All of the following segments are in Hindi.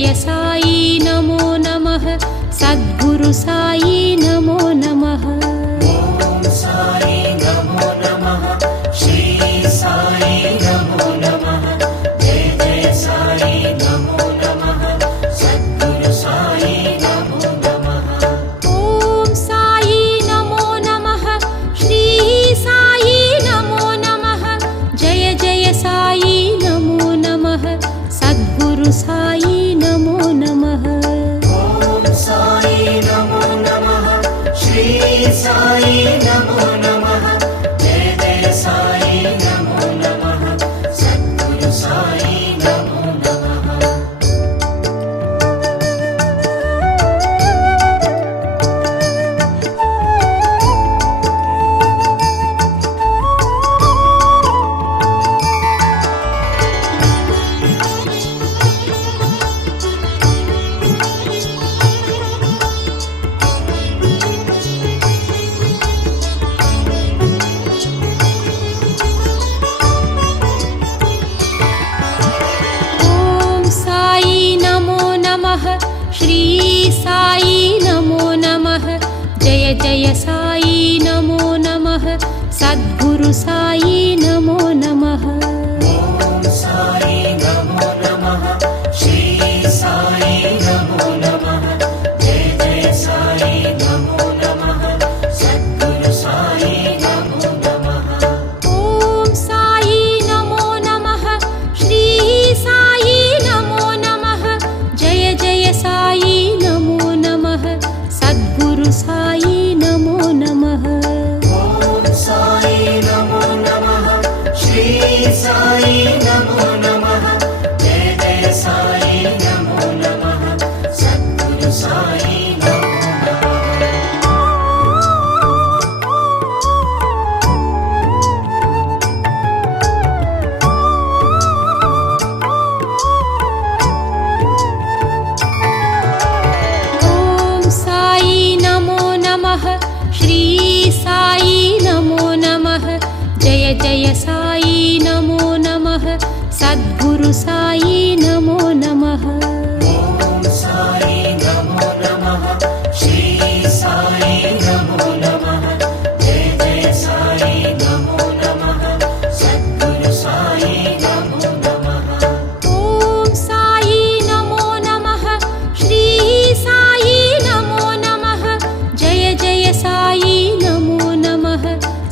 जय साई नमो नमः सद्गुरु साई नमो नमः। ओम साई नमो नमः श्री साई नमो नमः जय जय साई नमो नमः सद्गुरु साई नमो नमः। ओम साई नमो नमः श्री साई नमो नमः जय जय साई नमो नमः सद्गुरु साई नमो नमः। ओम साई नमो नमः श्री साई नमो नमः जय जय साई नमो नमः सद्गुरु साई नमो नमः। ओम साई नमो नमः श्री साई नमो नमः जय जय साई नमो नमः सद्गुरु साई नमो नमः। ओम साई नमो नमः श्री साई नमो नमः जय जय साई नमो नमः सद्गुरु साई नमो नमः। ओम साई नमो नमः श्री साई नमो नमः जय जय साई नमो नमः सद्गुरु साई नमो नमः। ओम साई नमो नमः श्री साई नमो नमः जय जय साई नमो नमः सद्गुरु साई नमो नमः। ओम साई नमो नमः श्री साई नमो नमः जय जय साई नमो नमः सद्गुरु साई नमो नमः। ओम साई नमो नमः श्री साई नमो नमः जय जय साई नमो नमः सद्गुरु साई नमो नमः। ओम साई नमो नमः श्री साई नमो नमः जय जय साई नमो नमः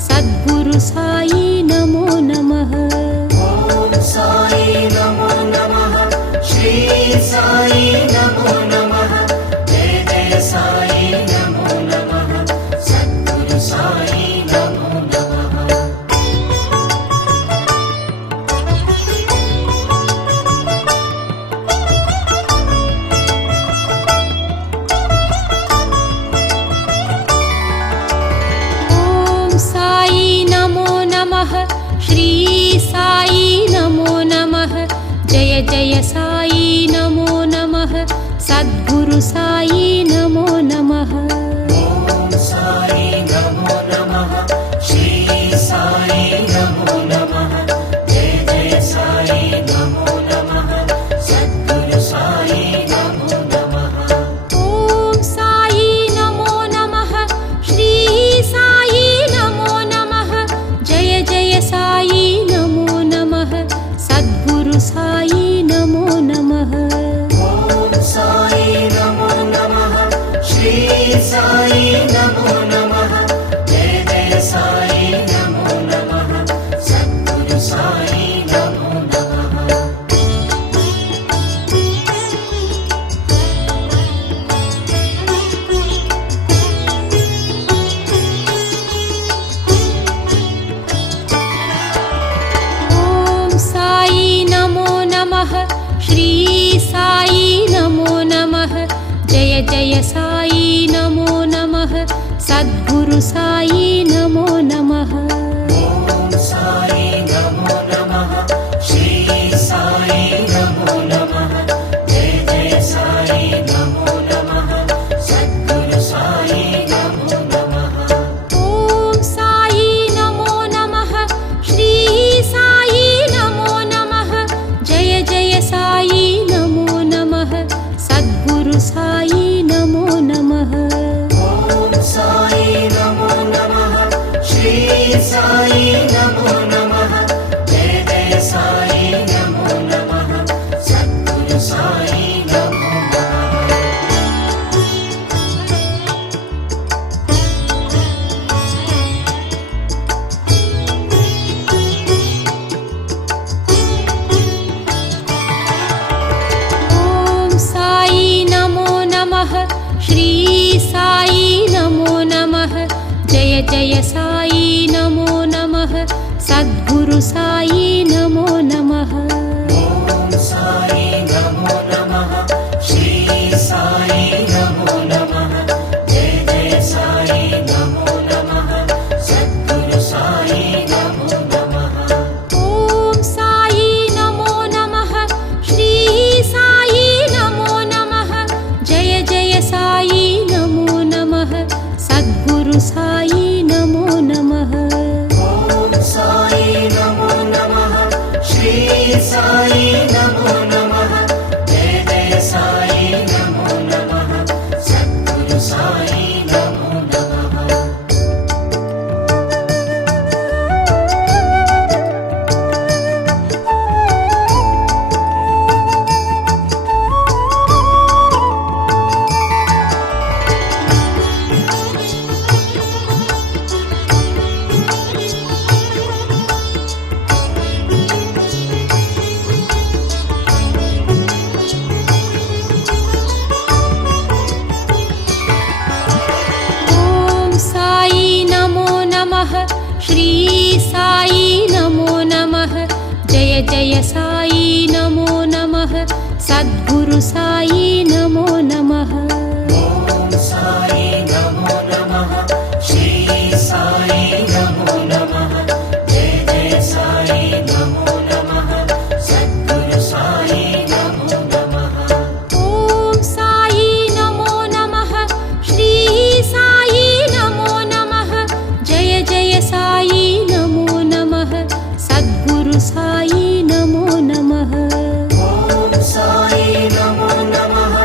सद्गुरु साई नमो नमः। ओम साई नमो नमः श्री साई नमो नमः जय जय साई नमो नमः सद्गुरु साई नमो नमः। ओम साई नमो नमः श्री साई नमो नमः जय जय साई नमो नमः सद्गुरु साई नमो नमः। ओम साई नमो नमः श्री साई नमो नमः जय जय साई नमो नमः सद्गुरु साई नमो नमः। ओम साई नमो नमः श्री साई नमो नमः जय जय साई नमो नमः सद्गुरु साई नमो नमः। ओम साई नमो नमः श्री साई नमो नमः जय जय साई नमो नमः सद्गुरु साई नमो नमः। ओम साई नमो नमः श्री साई नमो नमः जय जय साई नमो नमः सद्गुरु साई नमो नमः। ओम साई नमो नमः श्री साई नमो नमः जय जय साई नमो नमः सद्गुरु साई नमो नमः। ओम साई नमो नमः श्री साई नमो नमः जय जय साई नमो नमः साई नमो नमः सद्गुरु साई नमो नमः ॐ साई नमो नमः श्री साई नमो नमः जय जय साई नमो नमः सद्गुरु साई नमो नमः ॐ साई नमो नमः श्री साई नमो नमः जय जय साई नमो नमः सद्गुरु साई नमो नमः ॐ साई नमो नमः श्री साई नमो नमः जय जय साई नमो नमः सद्गुरु साई नमो नमः ॐ साई नमो नमः श्री साई नमो नमः जय जय साई नमो नमः सद्गुरु साई नमो नमः ॐ साई नमो नमः श्री साई नमो नमः जय जय साई नमो नमः सद्गुरु साई नमो नमः ॐ साई नमो नमः श्री साई नमो नमः जय जय साई नमो नमः सद्गुरु साई नमो नमः ॐ साई नमो नमः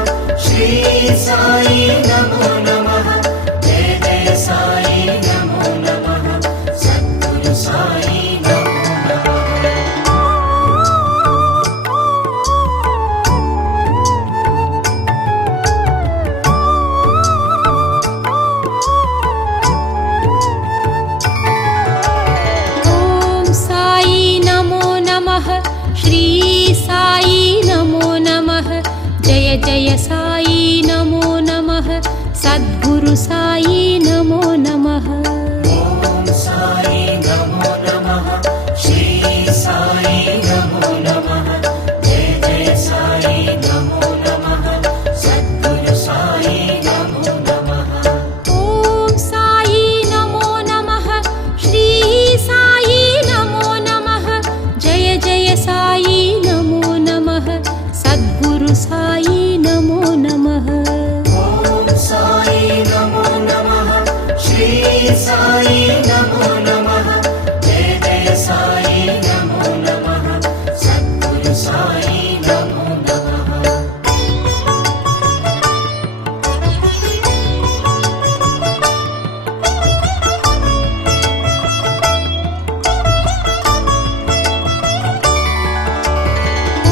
श्री साई नमो नमः जय जय साई नमो नमः सद्गुरु साई नमो नमः ॐ साई नमो नमः श्री साई नमो नमः जय जय साई नमो नमः सद्गुरु साई नमो नमः ॐ साई नमो नमः श्री साई नमो नमः जय जय साई नमो नमः सद्गुरु साई नमो नमः ॐ साई नमो नमः श्री साई नमो नमः जय जय साई नमो नमः सद्गुरु साई नमो नमः ॐ साई नमो नमः श्री साई नमो नमः जय जय साई नमो नमः सद्गुरु साई नमो नमः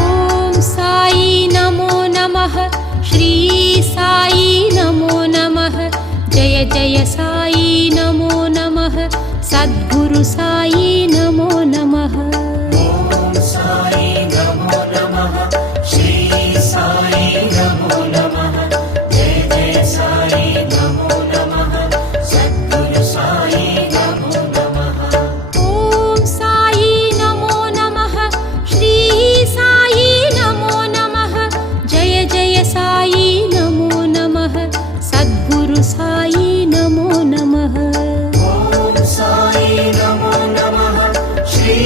ॐ साई नमो नमः श्री साई नमो नमः जय जय साई नमो नमः सद्गुरु साई नमो नमः ॐ साई नमो नमः श्री साई नमो नमः जय जय साई नमो नमः सद्गुरु साई नमो नमः ॐ साई नमो नमः श्री साई नमो नमः जय जय साई नमो नमः सद्गुरु साई नमो नमः ॐ साई नमो नमः श्री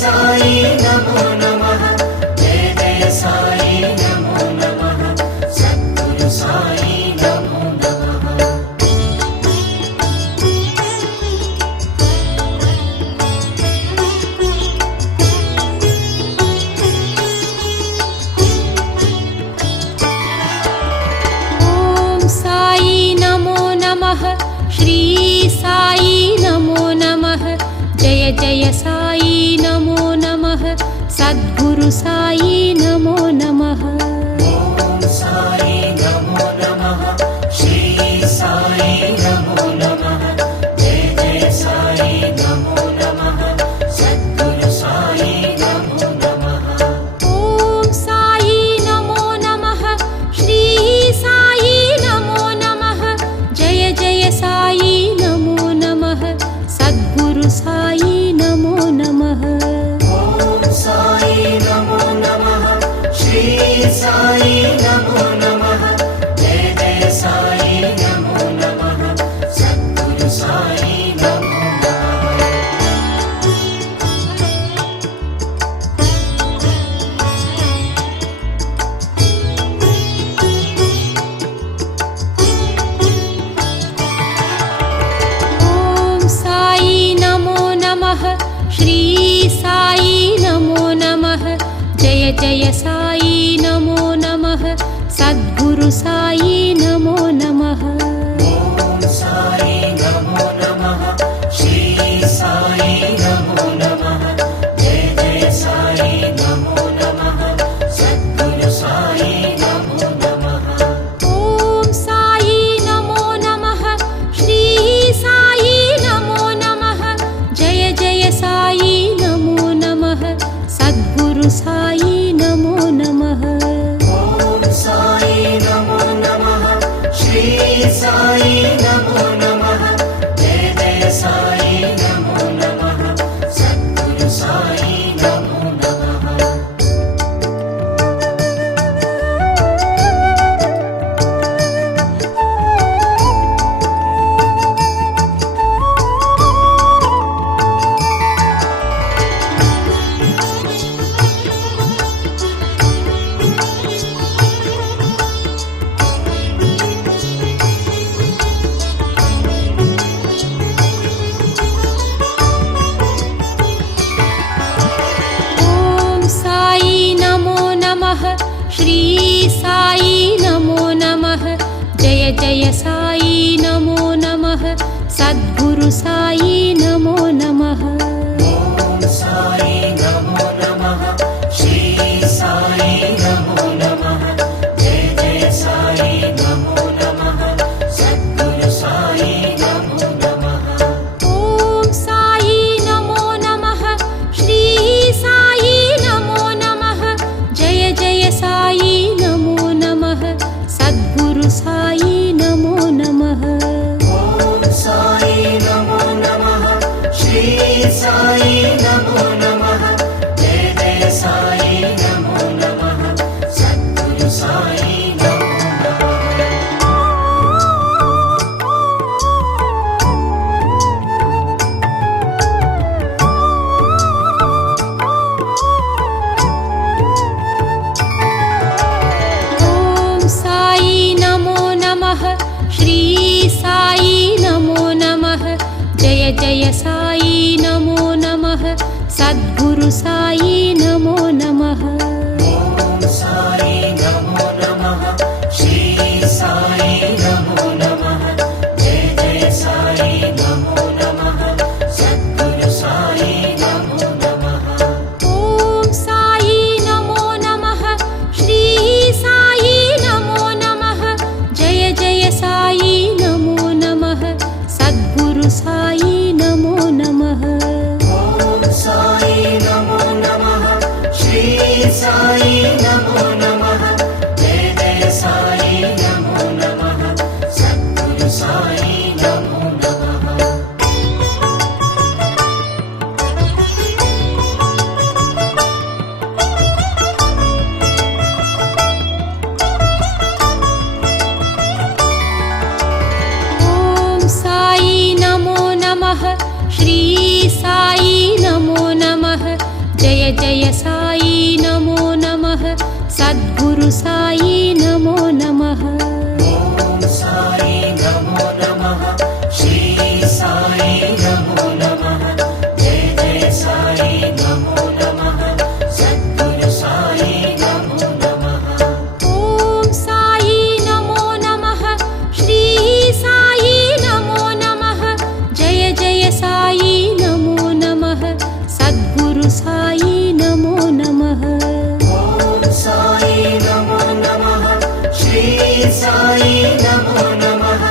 साई नमो नमः जय जय साई नमो नमः सद्गुरु साई नमो नमः ॐ साई नमो नमः श्री साई नमो नमः जय जय साई नमो नमः सद्गुरु साई नमो नमः ॐ साई नमो नमः श्री साई नमो नमः जय जय साई नमो नमः सद्गुरु साई नमो नमः ॐ साई नमो नमः श्री साई नमो नमः जय जय साई नमो नमः श्री साई नमो नमः जय जय साई नमो नमः सद्गुरु साई नमो नमः ॐ साई नमो नमः श्री साई नमो नमः जय जय साई नमो नमः सद्गुरु साई नमो नमः ॐ साई नमो नमः श्री साई नमो नमः जय जय साई नमो नमः सद्गुरु साई नमो नमः ॐ साई नमो नमः श्री साई नमो नमः जय जय साई नमो नमः सद्गुरु साई नमो नमः ॐ साई नमो नमः श्री साई नमो नमः जय जय साई नमो नमः सद्गुरु साई नमो नमः ॐ साई नमो नमः श्री साई नमो नमः जय जय साई नमो नमः सद्गुरु साई नमो नमः ॐ साई नमो नमः श्री साई नमो नमः जय जय साई नमो नमः सद्गुरु साई नमो नमः ॐ साई नमो नमः श्री साई नमो नमः जय जय साई नमो नमः सद्गुरु साई नमो नमः ॐ साई नमो नमः श्री साई नमो नमः जय जय साई नमो नमः सद्गुरु साई नमो नमः ॐ साई नमो नमः श्री साई नमो नमः जय जय साई नमो नमः सद्गुरु साई नमो नमः ॐ साई नमो नमः श्री साई नमो नमः जय जय साई नमो नमः सद्गुरु साई नमो नमः ॐ साई नमो नमः श्री साई नमो नमः जय जय साई नमो नमः सद्गुरु साई नमो नमः ॐ साई नमो नमः श्री साई नमो नमः जय जय साई नमो नमः सद्गुरु साई नमो नमः ॐ साई नमो नमः श्री साई नमो नमः जय जय साई नमो नमः सद्गुरु साई नमो नमः ॐ साई नमो नमः श्री साई नमो नमः जय जय साई नमो नमः सद्गुरु साई नमो नमः ॐ साई नमो नमः श्री साई नमो नमः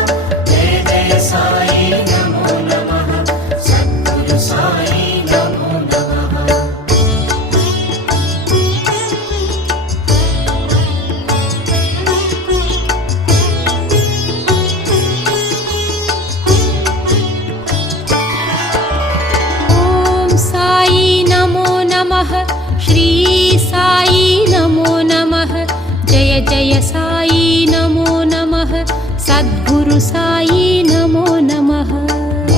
जय जय साई नमो नमः सद्गुरु साई नमो नमः ॐ साई नमो नमः श्री साई नमो नमः जय जय साई नमो नमः सद्गुरु साई नमो नमः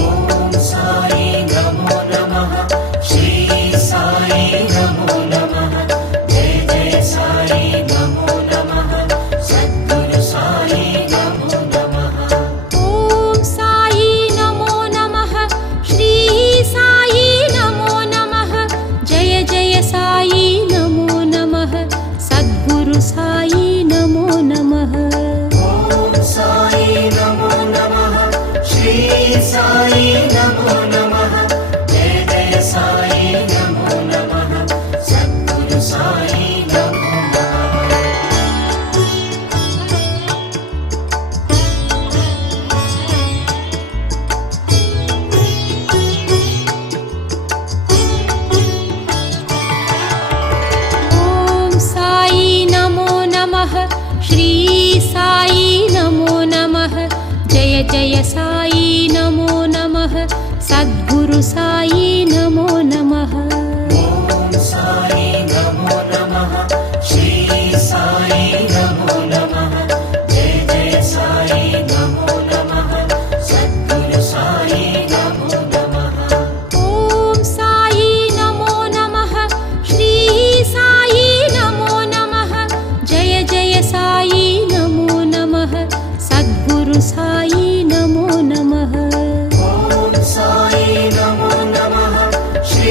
ॐ साई नमो नमः श्री साई नमो नमः जय जय साई नमो नमः सद्गुरु साई नमो नमः ॐ साई नमो नमः श्री साई नमो नमः जय साई नमो नमः सद्गुरु साई नमो नमः ॐ साई नमो नमः श्री साई नमो नमः जय जय साई नमो नमः सद्गुरु साई नमो नमः ॐ साई नमो नमः श्री साई नमो नमः जय जय साई नमो नमः सद्गुरु साई नमो नमः ॐ साई नमो नमः श्री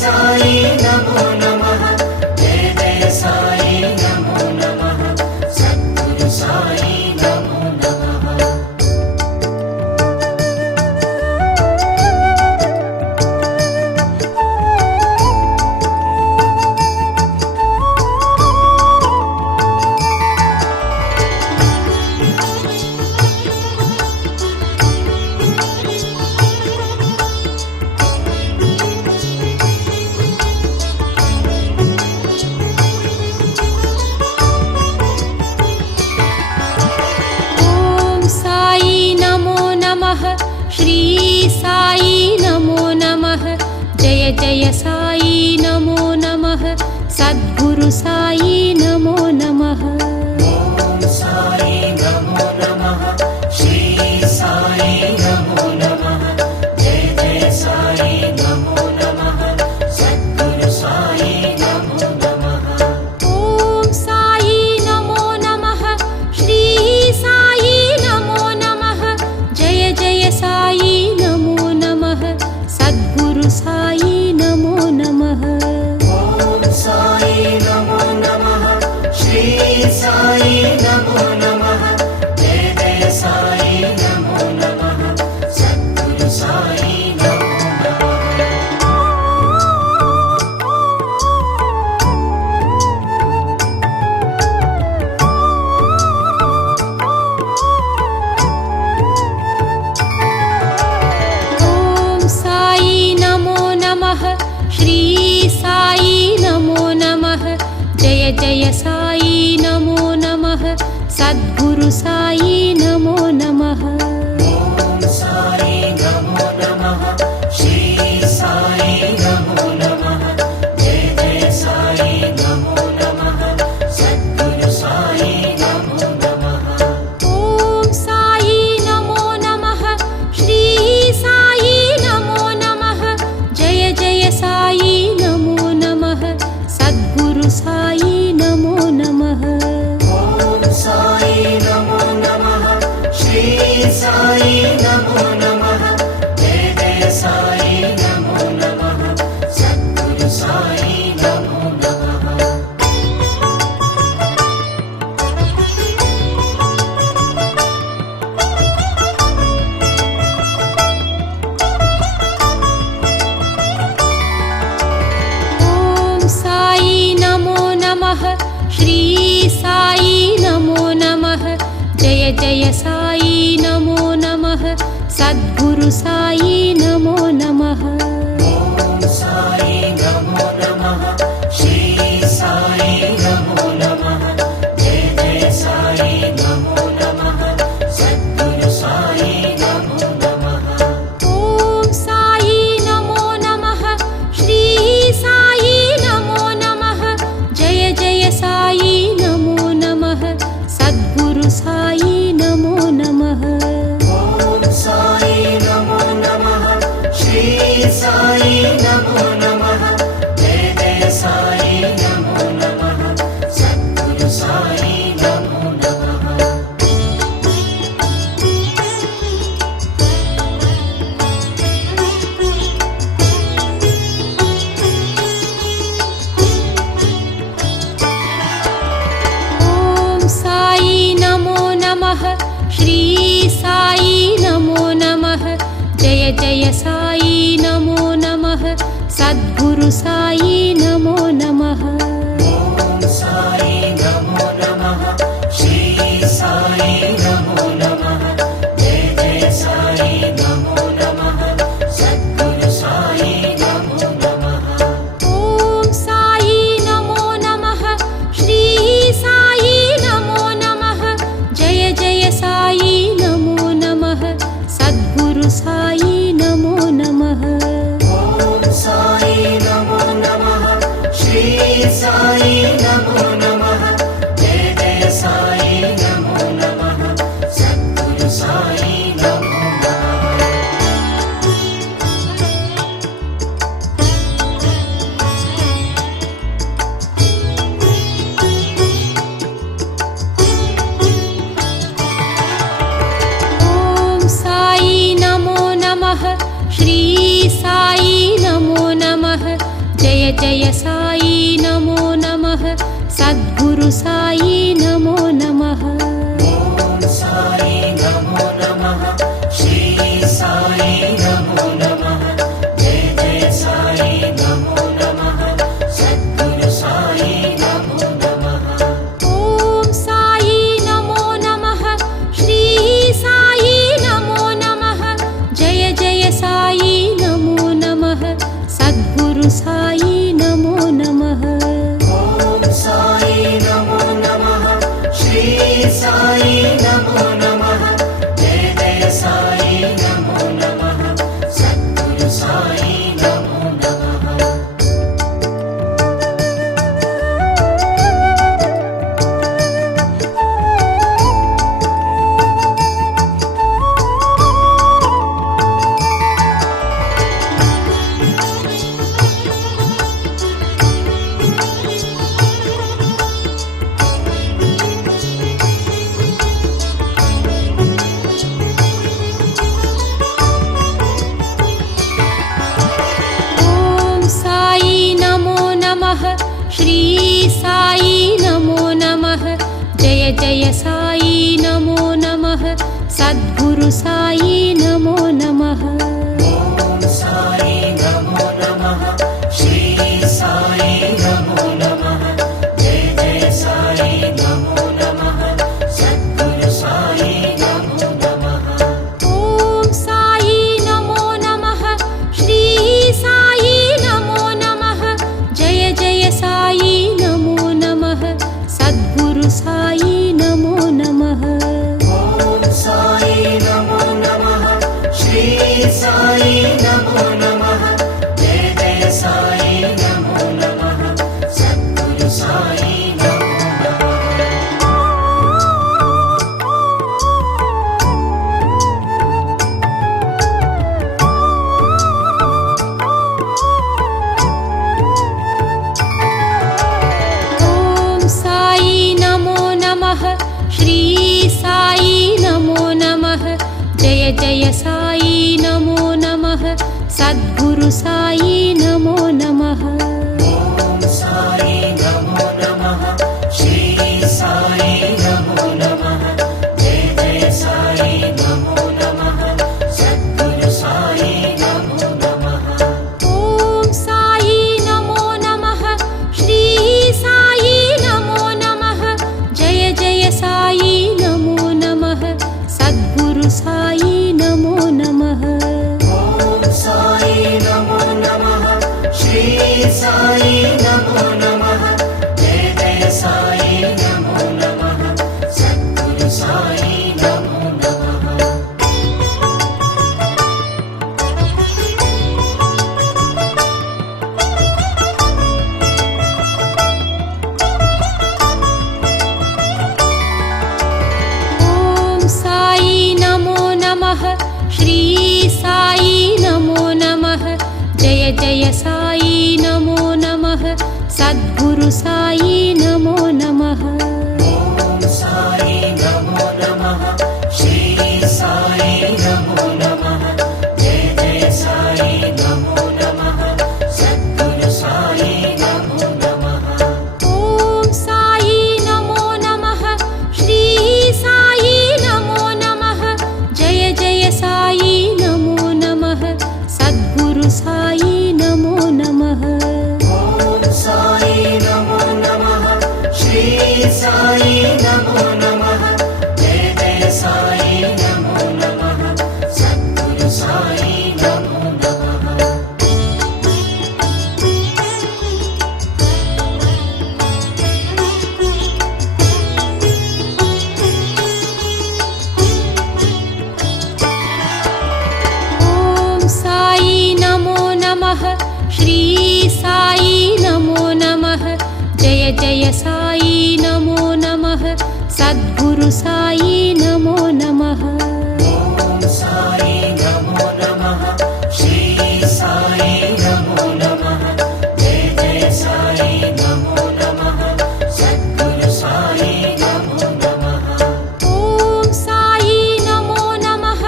साई नमो नमः जय जय साई नमो नमः सद्गुरु साई नमो नमः ॐ साई नमो नमः श्री साई नमो नमः जय जय साई नमो नमः सद्गुरु साई नमो नमः ॐ साई नमो नमः श्री साई नमो नमः जय जय साई नमो नमः सद्गुरु साई नमो नमः ॐ साई नमो नमः श्री साई नमो नमः जय जय साई नमो नमः सद्गुरु साई नमो नमः ॐ साई नमो नमः श्री साई नमो नमः जय जय साई नमो नमः सद्गुरु साई नमो नमः ॐ साई नमो नमः श्री साई नमो नमः जय जय साई नमो नमः सद्गुरु साई नमो नमः ॐ साई नमो नमः श्री साई नमो नमः जय जय साई नमो नमः सद्गुरु साई नमो नमः ॐ साई नमो नमः श्री साई नमो नमः जय जय साई नमो नमः सद्गुरु साई नमो नमः ॐ साई नमो नमः श्री साई नमो नमः जय जय साई नमो नमः सद्गुरु साई नमो नमः ॐ साई नमो नमः श्री साई नमो नमः जय जय साई नमो नमः सद्गुरु साई नमो नमः ॐ साई नमो नमः श्री साई नमो नमः जय जय साई नमो नमः सद्गुरु साई नमो नमः ॐ साई नमो नमः श्री साई नमो नमः जय जय साई नमो नमः सद्गुरु साई नमो नमः ॐ साई नमो नमः श्री साई नमो नमः जय जय साई नमो नमः सद्गुरु साई नमो नमः ॐ साई नमो नमः श्री साई नमो नमः जय जय साई नमो नमः सद्गुरु साई नमो नमः ॐ साई नमो नमः श्री साई नमो नमः जय जय साई नमो नमः सद्गुरु साई नमो नमः ॐ साई नमो नमः श्री साई नमो नमः जय जय साई नमो नमः సాయి నమో నమః జయ జయ సాయి నమో నమః సద్గురు సాయి నమో నమః ఓం సాయి నమో నమః శ్రీ సాయి నమో నమః జయ జయ సాయి నమో నమః సద్గురు సాయి నమో నమః ఓం సాయి నమో నమః శ్రీ సాయి నమో నమః జయ జయ సాయి నమో నమః సద్గురు సాయి నమో నమః ఓం సాయి నమో నమః శ్రీ సాయి నమో నమః జయ జయ సాయి నమో నమః సద్గురు సాయి నమో నమః ఓం సాయి నమో నమః శ్రీ సాయి నమో నమః జయ జయ సాయి నమో నమః సద్గురు సాయి నమో నమః ఓం సాయి నమో నమః శ్రీ సాయి నమో నమః జయ జయ సాయి నమో నమః సద్గురు సాయి నమో నమః ఓం సాయి నమో నమః శ్రీ సాయి నమో నమః జయ జయ సాయి నమో నమః సద్గురు సాయి నమో నమః ఓం సాయి నమో నమః శ్రీ సాయి నమో నమః జయ జయ సాయి నమో నమః సద్గురు సాయి నమో నమః ఓం సాయి నమో నమః శ్రీ సాయి నమో నమః జయ జయ సాయి నమో నమః సద్గురు సాయి నమో నమః ఓం సాయి నమో నమః శ్రీ సాయి నమో నమః జయ జయ సాయి నమో నమః సద్గురు సాయి నమో నమః ఓం సాయి నమో నమః శ్రీ సాయి నమో నమః జయ జయ సాయి నమో నమః సద్గురు సాయి నమో నమః ఓం సాయి నమో నమః శ్రీ సాయి నమో నమః జయ జయ సాయి నమో నమః సద్గురు సాయి నమో నమః ఓం సాయి నమో నమః శ్రీ సాయి నమో నమః జయ జయ సాయి నమో నమః సద్గురు సాయి నమో నమః ఓం సాయి నమో నమః శ్రీ సాయి నమో నమః జయ జయ సాయి నమో నమః సద్గురు సాయి నమో నమః ఓం సాయి నమో నమః శ్రీ సాయి నమో నమః జయ జయ సాయి నమో నమః సద్గురు సాయి నమో నమః ఓం సాయి నమో నమః శ్రీ సాయి నమో నమః జయ జయ సాయి నమో నమః సద్గురు సాయి నమో నమః ఓం సాయి నమో నమః जय साई नमो नमः सद्गुरु साई नमो नमः ॐ साई नमो नमः श्री साई नमो नमः जय जय साई नमो नमः सद्गुरु साई नमो नमः ॐ साई नमो नमः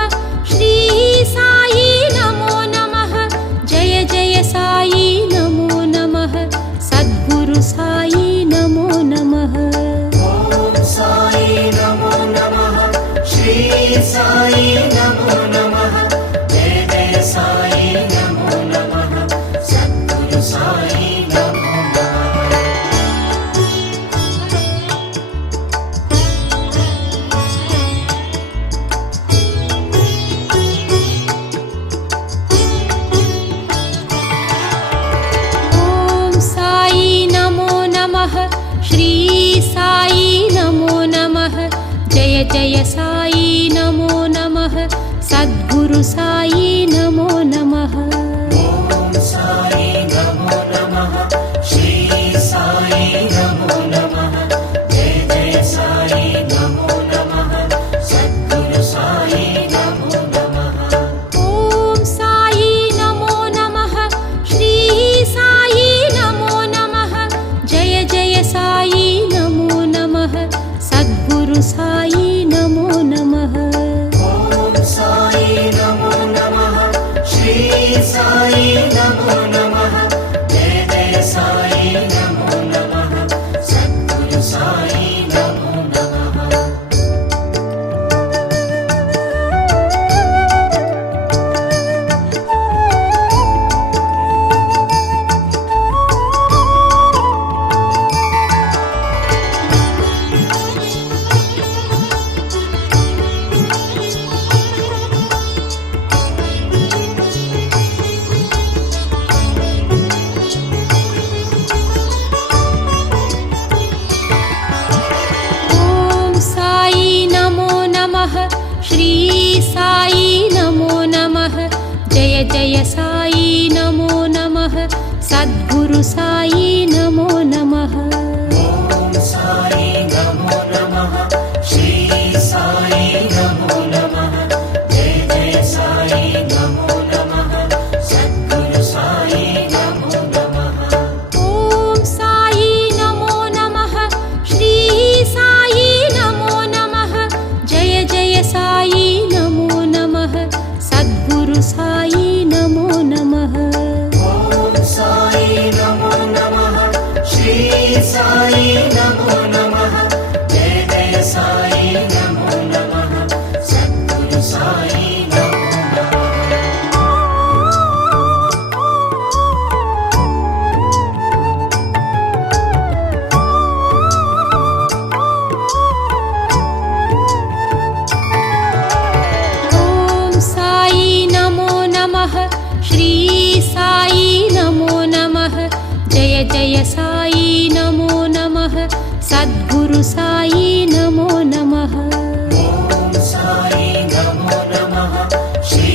श्री साई नमो नमः जय जय साई नमो नमः सद्गुरु साई नमो नमः ॐ साई नमो नमः श्री साई नमो नमः जय जय साई नमो नमः सद्गुरु साई नमो नमः ॐ साई नमो नमः श्री साई नमो नमः जय जय साई नमो नमः सद्गुरु साई नमो नमः ॐ साई नमो नमः श्री साई नमो नमः जय जय साई नमो नमः सद्गुरु साई नमो नमः ॐ साई नमो नमः श्री साई नमो नमः जय जय साई नमो नमः सद्गुरु साई नमो नमः ॐ साई नमो नमः श्री साई नमो नमः जय जय साई नमो नमः सद्गुरु साई नमो नमः ॐ साई नमो नमः श्री साई नमो नमः जय जय साई नमो नमः सद्गुरु साई नमो नमः ॐ साई नमो नमः श्री साई नमो नमः जय जय साई नमो नमः सद्गुरु साई नमो नमः ॐ साई नमो नमः श्री साई नमो नमः जय जय साई नमो नमः सद्गुरु साई नमो नमः ॐ साई नमो नमः श्री साई नमो नमः जय जय साई नमो नमः सद्गुरु साई नमो नमः ॐ साई नमो नमः श्री साई नमो नमः जय जय साई नमो नमः सद्गुरु साई नमो नमः ॐ साई नमो नमः श्री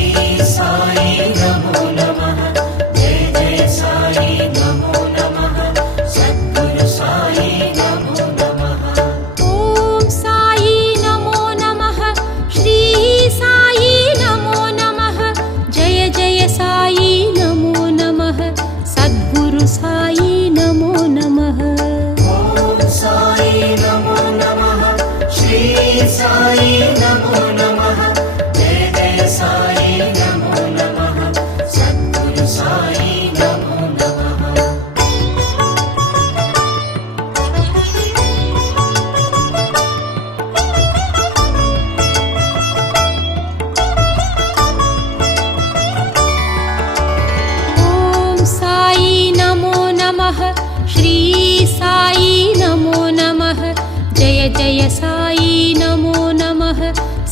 साई नमो नमः जय जय साई नमो नमः सद्गुरु साई नमो नमः ॐ साई नमो नमः श्री साई नमो नमः जय जय साई नमो नमः सद्गुरु साई नमो नमः ॐ साई नमो नमः श्री साई नमो नमः जय जय साई नमो नमः सद्गुरु साई नमो नमः ॐ साई नमो नमः श्री साई नमो नमः जय जय साई नमो नमः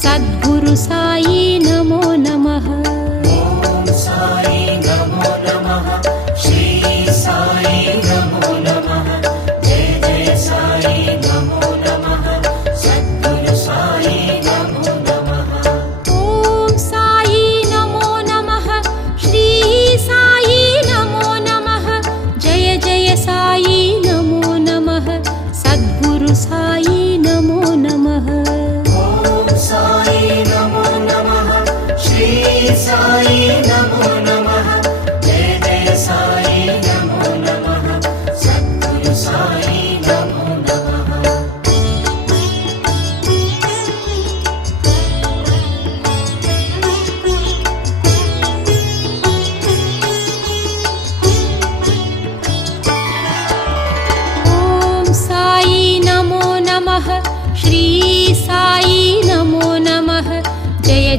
सद्गुरु साई नमो नमः ॐ साई नमो नमः श्री साई नमो नमः जय जय साई नमो नमः सद्गुरु साई नमो नमः ॐ साई नमो नमः श्री साई नमो नमः जय जय साई नमो नमः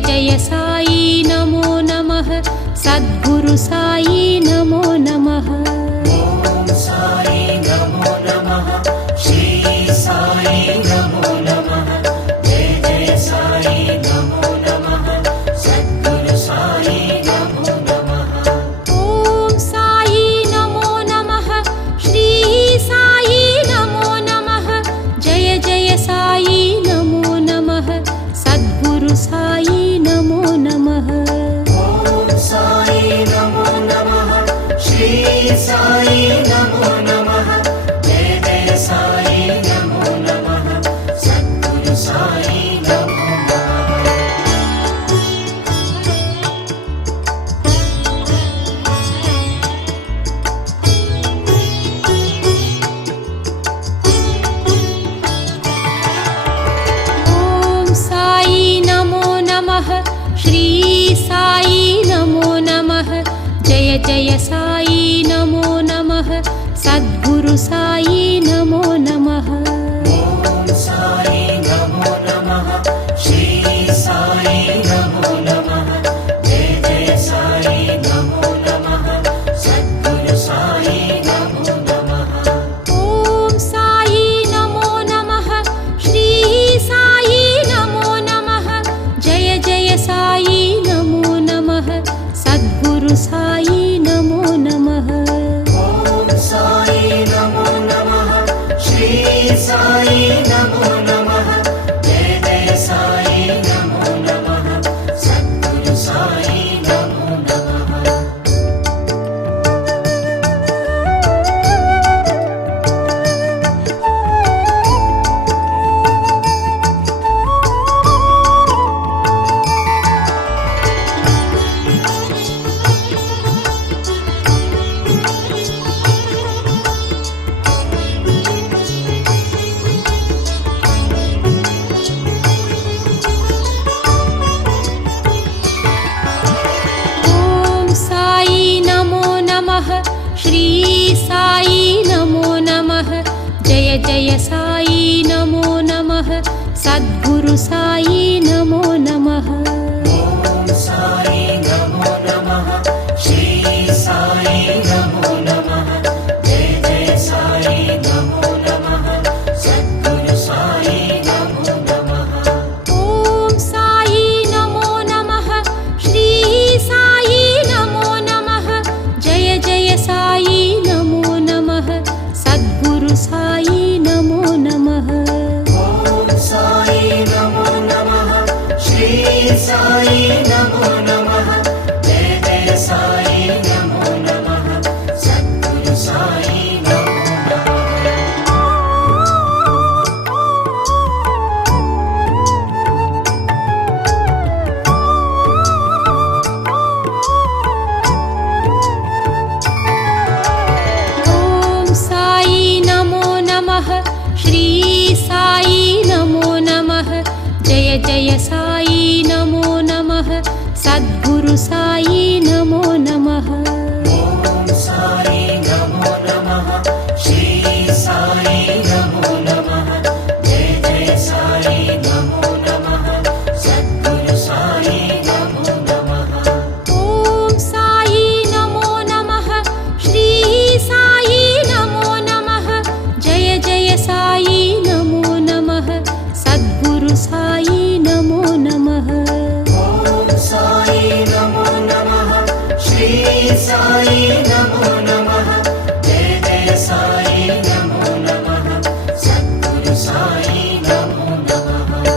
जय साई नमो नमः सद्गुरु साई नमो नमः ॐ साई नमो नमः श्री साई नमो नमः जय जय साई नमो नमः सद्गुरु साई नमो नमः ॐ साई नमो नमः श्री साई नमो नमः जय जय साई नमो नमः सद्गुरु साई नमो नमः ॐ साई नमो नमः श्री साई नमो नमः जय जय साई नमो नमः सद्गुरु साई नमो नमः ॐ साई नमो नमः श्री साई नमो नमः जय जय साई नमो नमः सद्गुरु साई नमो नमः ॐ साई नमो नमः श्री साई नमो नमः जय जय साई नमो नमः सद्गुरु साई नमो नमः ॐ साई नमो नमः श्री साई नमो नमः जय जय साई नमो नमः सद्गुरु साई नमो नमः ॐ साई नमो नमः श्री साई नमो नमः जय जय साई नमो नमः सद्गुरु साई नमो नमः ॐ साई नमो नमः श्री साई नमो नमः जय जय साई नमो नमः सद्गुरु साई नमो नमः ॐ साई नमो नमः श्री साई नमो नमः जय जय साई नमो नमः सद्गुरु साई नमो नमः ॐ साई नमो नमः श्री साई नमो नमः जय जय साई नमो नमः सद्गुरु साई नमो नमः ॐ साई नमो नमः श्री साई नमो नमः जय जय साई नमो नमः सद्गुरु साई नमो नमः ॐ साई नमो नमः श्री साई नमो नमः जय जय साई नमो नमः सद्गुरु साई नमो नमः ॐ साई नमो नमः श्री साई नमो नमः जय जय साई नमो नमः सद्गुरु साई नमो नमः ॐ साई नमो नमः श्री साई नमो नमः जय जय साई नमो नमः सद्गुरु साई नमो नमः ॐ साई नमो नमः श्री साई नमो नमः जय जय साई नमो नमः सद्गुरु साई नमो नमः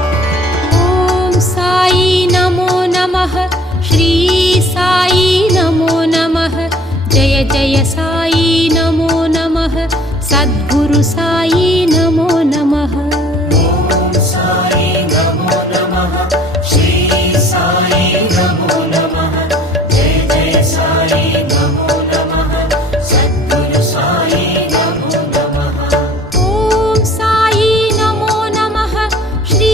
ॐ साई नमो नमः श्री साई नमो नमः जय जय साई नमो नमः सद्गुरु साई नमो नमः ॐ साई नमो नमः श्री साई नमो नमः जय जय साई नमो नमः सद्गुरु साई नमो नमः ॐ साई नमो नमः श्री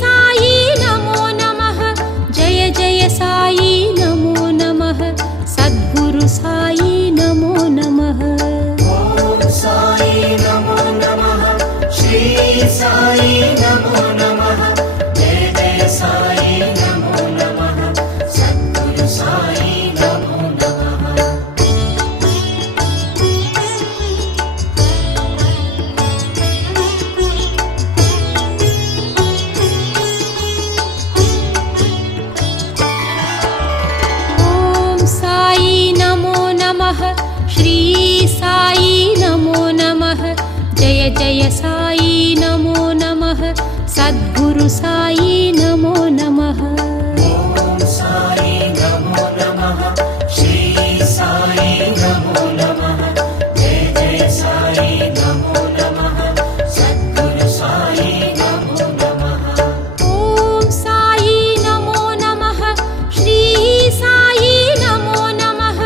साई नमो नमः जय जय साई नमो नमः సాయి నమో నమః సద్గురు సాయి నమో నమః ఓం సాయి నమో నమః శ్రీ సాయి నమో నమః జయ జయ సాయి నమో నమః సద్గురు సాయి నమో నమః ఓం సాయి నమో నమః శ్రీ సాయి నమో నమః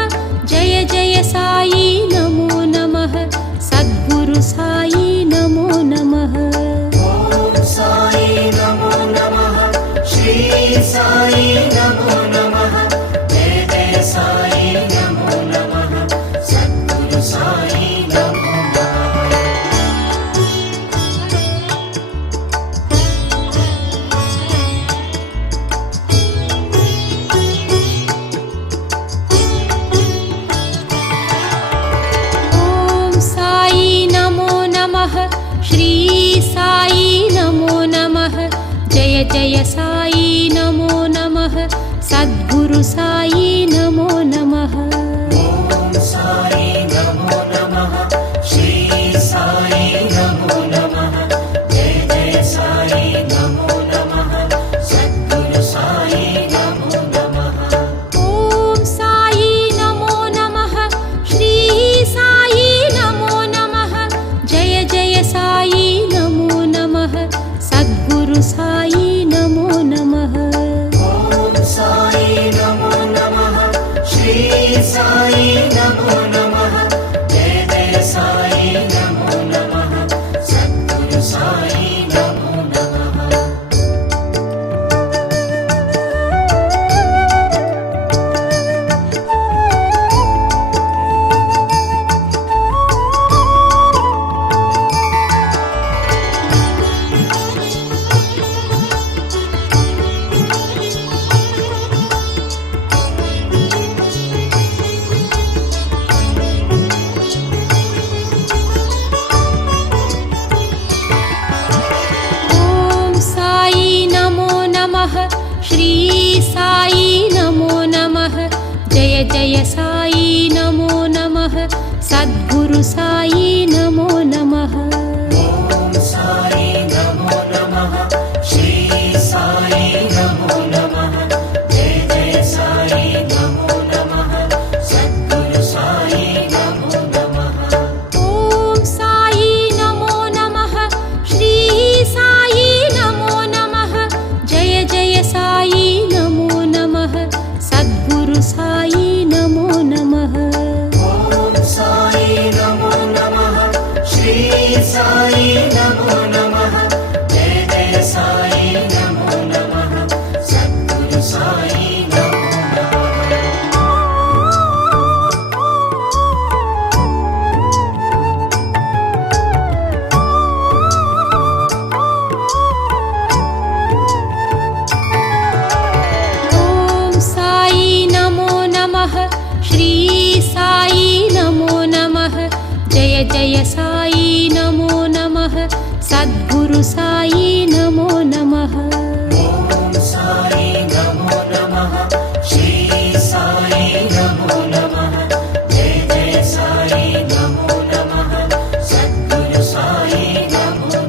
జయ జయ సాయి నమో నమః సద్గురు సాయి నమో నమః ఓం సాయి నమో నమః శ్రీ సాయి నమో నమః జయ జయ సాయి నమో నమః సద్గురు సాయి నమో నమః ఓం సాయి నమో నమః శ్రీ సాయి నమో నమః జయ జయ సాయి నమో నమః సద్గురు సాయి నమో నమః ఓం సాయి నమో నమః శ్రీ సాయి నమో నమః జయ జయ సాయి నమో నమః సద్గురు సాయి నమో నమః ఓం సాయి నమో నమః శ్రీ సాయి నమో నమః జయ జయ సాయి నమో నమః సద్గురు సాయి నమో నమః ఓం సాయి నమో నమః శ్రీ సాయి నమో నమః జయ జయ సాయి నమో నమః సద్గురు సాయి నమో నమః ఓం సాయి నమో నమః శ్రీ సాయి నమో నమః జయ జయ సాయి నమో నమః సద్గురు సాయి నమో నమః ఓం సాయి నమో నమః శ్రీ సాయి నమో నమః జయ జయ సాయి నమో నమః సద్గురు సాయి నమో నమః ఓం సాయి నమో నమః శ్రీ సాయి నమో నమః జయ జయ సాయి నమో నమః సద్గురు సాయి నమో నమః ఓం సాయి నమో నమః శ్రీ సాయి నమో నమః జయ జయ సాయి నమో నమః సద్గురు సాయి నమో నమః ఓం సాయి నమో నమః శ్రీ సాయి నమో నమః జయ జయ సాయి నమో నమః సద్గురు సాయి నమో నమః ఓం సాయి నమో నమః శ్రీ సాయి నమో నమః జయ జయ సాయి నమో నమః సద్గురు సాయి నమో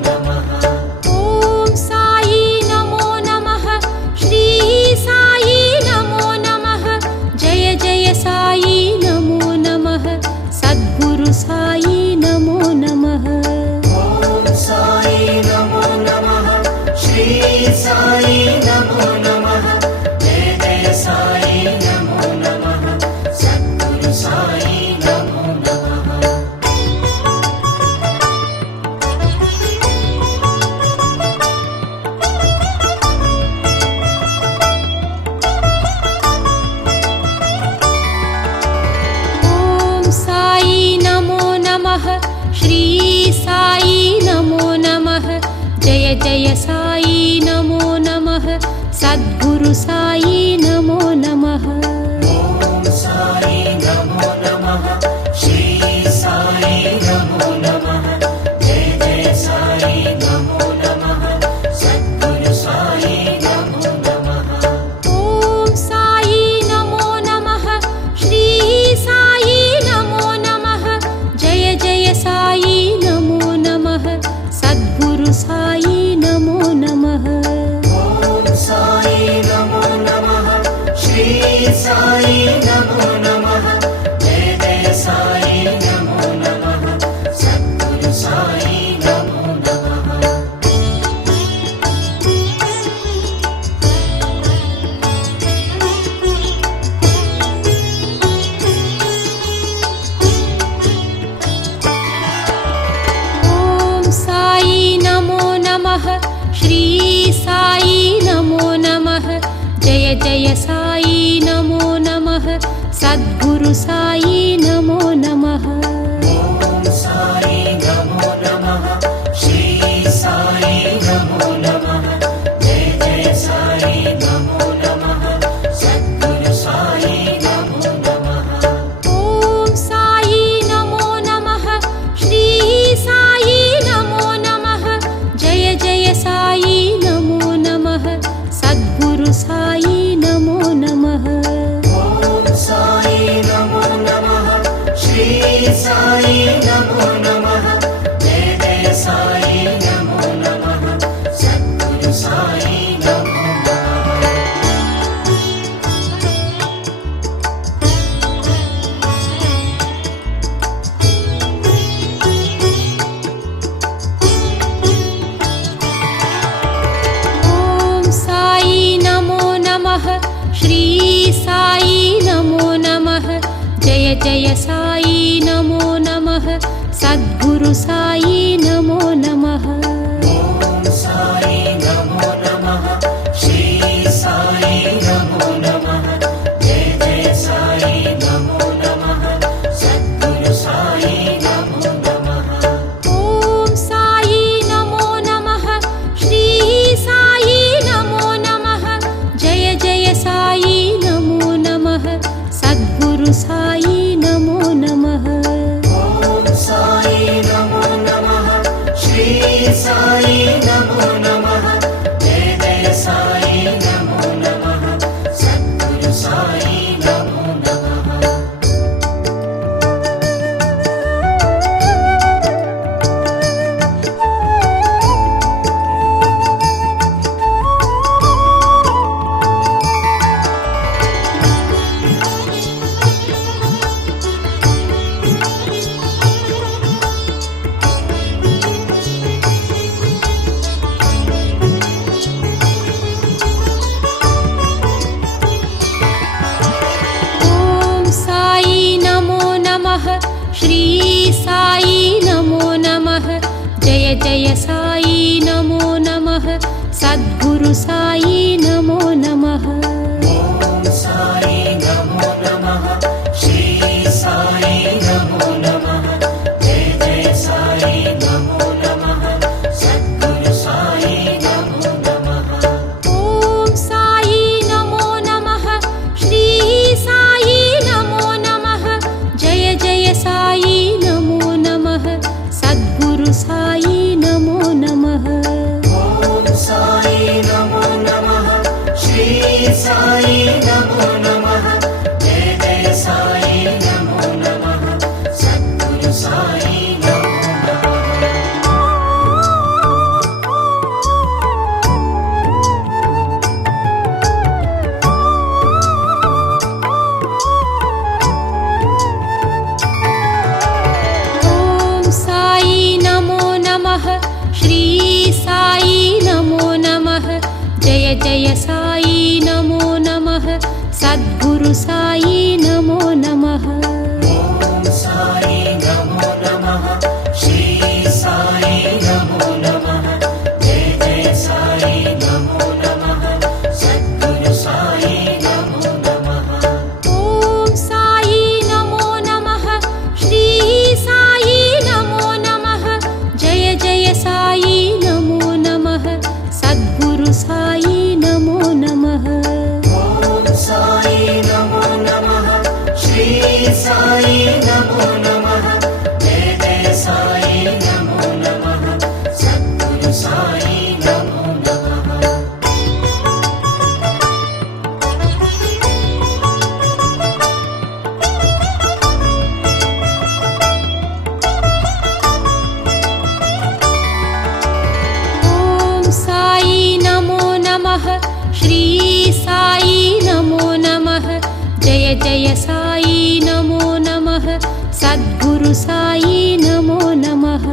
నమః ఓం సాయి నమో నమః శ్రీ సాయి నమో నమః జయ జయ సాయి నమో నమః సద్గురు సాయి నమో నమః ఓం సాయి నమో నమః శ్రీ సాయి నమో నమః జయ జయ సాయి నమో నమః సద్గురు సాయి నమో నమః ఓం సాయి నమో నమః శ్రీ సాయి నమో నమః జయ జయ సాయి నమో నమః సద్గురు సాయి నమో నమః ఓం సాయి నమో నమః శ్రీ సాయి నమో నమః జయ జయ సాయి నమో నమః సద్గురు సాయి నమో నమః ఓం సాయి నమో నమః శ్రీ సాయి నమో నమః జయ జయ సాయి నమో నమః साई नमो नमः सद्गुरु साई नमो नमः ॐ साई नमो नमः श्री साई नमो नमः जय जय साई नमो नमः सद्गुरु साई नमो नमः ॐ साई नमो नमः श्री साई नमो नमः जय जय साई नमो नमः सद्गुरु साई नमो नमः ॐ साई नमो नमः श्री साई नमो नमः जय जय साई नमो नमः सद्गुरु साई नमो नमः ॐ साई नमो नमः श्री साई नमो नमः जय जय साई नमो नमः सद्गुरु साई नमो नमः ॐ साई नमो नमः श्री साई नमो नमः जय जय साई नमो नमः सद्गुरु साई नमो नमः ॐ साई नमो नमः श्री साई नमो नमः जय जय साई नमो नमः सद्गुरु साई नमो नमः ॐ साई नमो नमः श्री साई नमो नमः जय जय साई नमो नमः सद्गुरु साई नमो नमः ॐ साई नमो नमः श्री साई नमो नमः जय जय साई नमो नमः सद्गुरु साई नमो नमः ॐ साई नमो नमः श्री साई नमो नमः जय जय साई नमो नमः सद्गुरु साई नमो नमः ॐ साई नमो नमः श्री साई नमो नमः जय जय साई नमो नमः सद्गुरु साई नमो नमः ॐ साई नमो नमः श्री साई नमो नमः जय जय साई नमो नमः सद्गुरु साई नमो नमः ॐ साई नमो नमः श्री साई नमो नमः जय जय साई नमो नमः सद्गुरु साई नमो नमः ॐ साई नमो नमः श्री साई नमो नमः जय जय साई नमो नमः सद्गुरु साई नमो नमः ॐ साई नमो नमः श्री साई नमो नमः जय जय साई नमो नमः सद्गुरु साई नमो नमः ॐ साई नमो नमः श्री साई नमो नमः जय जय साई नमो नमः सद्गुरु साई नमो नमः ॐ साई नमो नमः श्री साई नमो नमः जय जय साई नमो नमः सद्गुरु साई नमो नमः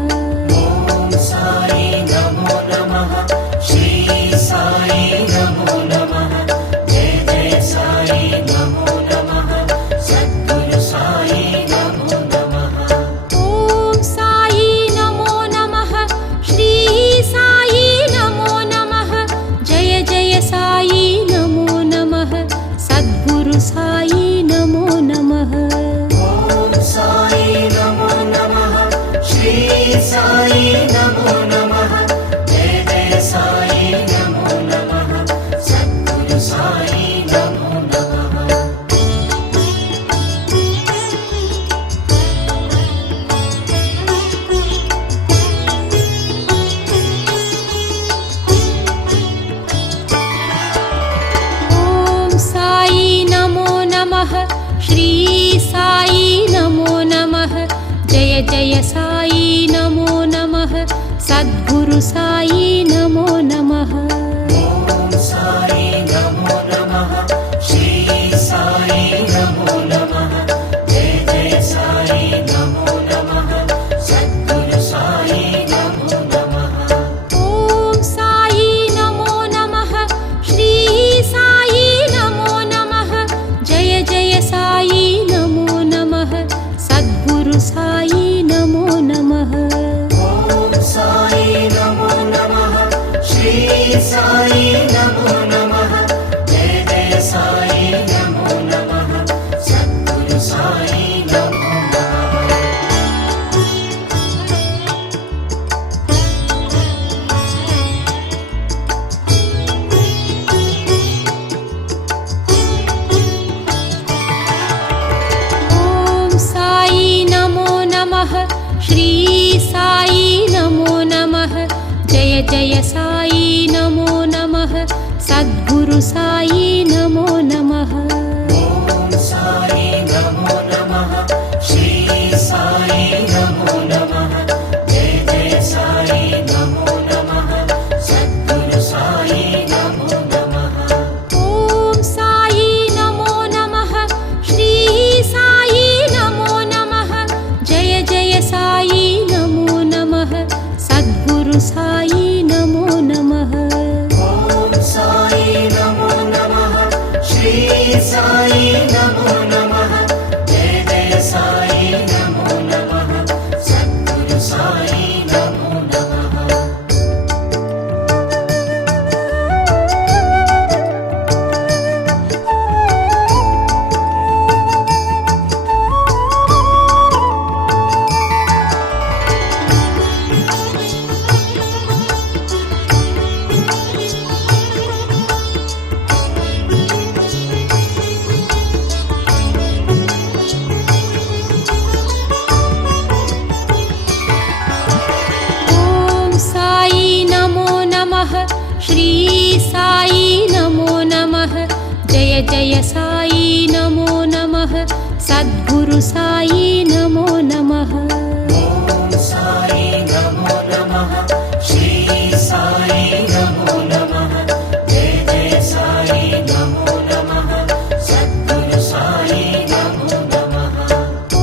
ॐ साई नमो नमः श्री साई नमो नमः जय जय साई नमो नमः सद्गुरु साई नमो नमः ॐ साई नमो नमः श्री साई नमो नमः जय जय साई नमो नमः जय साई नमो नमः सद्गुरु साई नमो नमः ॐ साई नमो नमः श्री साई नमो नमः जय जय साई नमो नमः सद्गुरु साई नमो नमः ॐ साई नमो नमः श्री साई नमो नमः जय जय साई नमो नमः सद्गुरु साई नमो नमः ॐ साई नमो नमः श्री साई नमो नमः जय जय साई नमो नमः सद्गुरु साई नमो नमः ॐ साई नमो नमः श्री साई नमो नमः जय जय साई नमो नमः सद्गुरु साई नमो नमः ॐ साई नमो नमः श्री साई नमो नमः जय जय साई नमो नमः सद्गुरु साई नमो नमः ॐ साई नमो नमः श्री साई नमो नमः जय जय साई नमो नमः सद्गुरु साई नमो नमः ॐ साई नमो नमः श्री साई नमो नमः जय जय साई नमो नमः सद्गुरु साई नमो नमः ॐ साई नमो नमः श्री साई नमो नमः जय जय साई नमो नमः सद्गुरु साई नमो नमः ॐ साई नमो नमः श्री साई नमो नमः जय जय साई नमो नमः सद्गुरु साई नमो नमः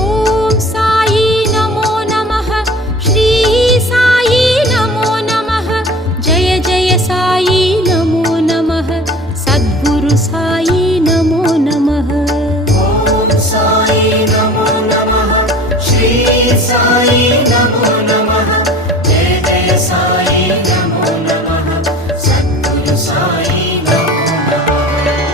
ॐ साई नमो नमः श्री साई नमो नमः जय जय साई नमो नमः सद्गुरु साई नमो नमः ॐ साई नमो नमः श्री साई नमो नमः जय जय साई नमो नमः सद्गुरु साई नमो नमः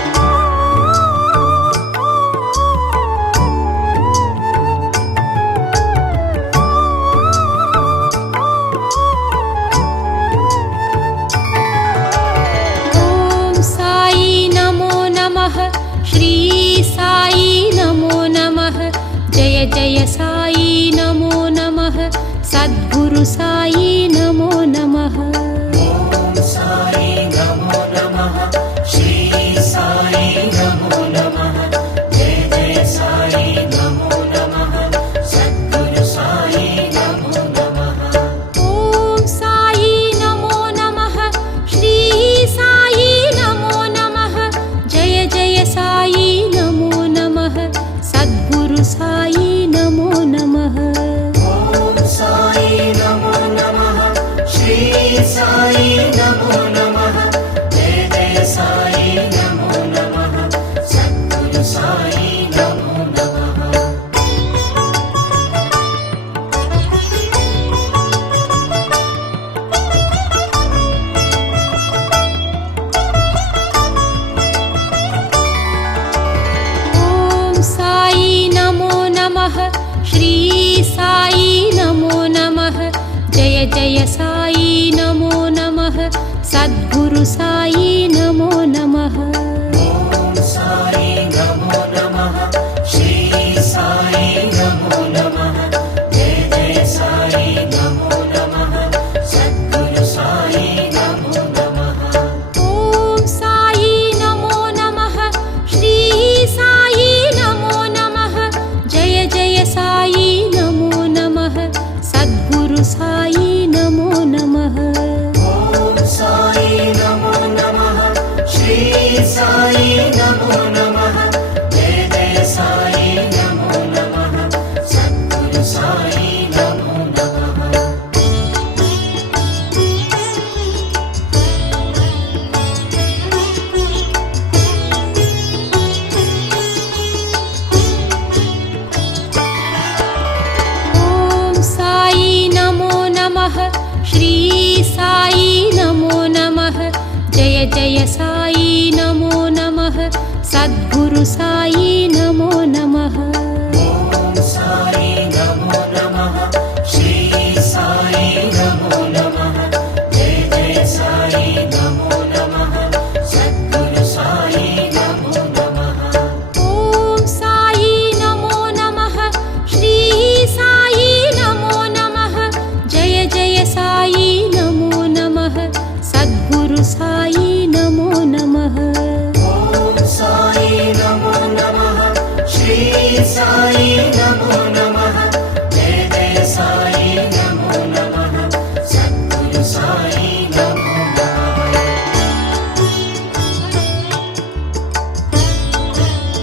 ॐ साई नमो नमः श्री साई नमो नमः जय जय साई नमो नमः सद्गुरु साई नमो नमः ॐ साई नमो नमः श्री साई नमो नमः जय जय साई नमो नमः सद्गुरु साई नमो नमः ॐ साई नमो नमः श्री साई नमो नमः जय जय साई नमो नमः सद्गुरु साई नमो नमः ॐ साई नमो नमः श्री साई नमो नमः जय जय साई नमो नमः सद्गुरु साई नमो नमः ॐ साई नमो नमः श्री साई नमो नमः जय जय साई नमो नमः सद्गुरु साई नमो नमः ॐ साई नमो नमः श्री साई नमो नमः जय जय साई नमो नमः सद्गुरु साई नमो नमः ॐ साई नमो नमः श्री साई नमो नमः जय जय साई नमो नमः जय साई नमो नमः सद्गुरु साई नमो नमः ॐ साई नमो नमः श्री साई नमो नमः जय जय साई नमो नमः सद्गुरु साई नमो नमः ॐ साई नमो नमः श्री साई नमो नमः जय जय साई नमो नमः सद्गुरु साई नमो नमः ॐ साई नमो नमः श्री साई नमो नमः जय जय साई नमो नमः सद्गुरु साई नमो नमः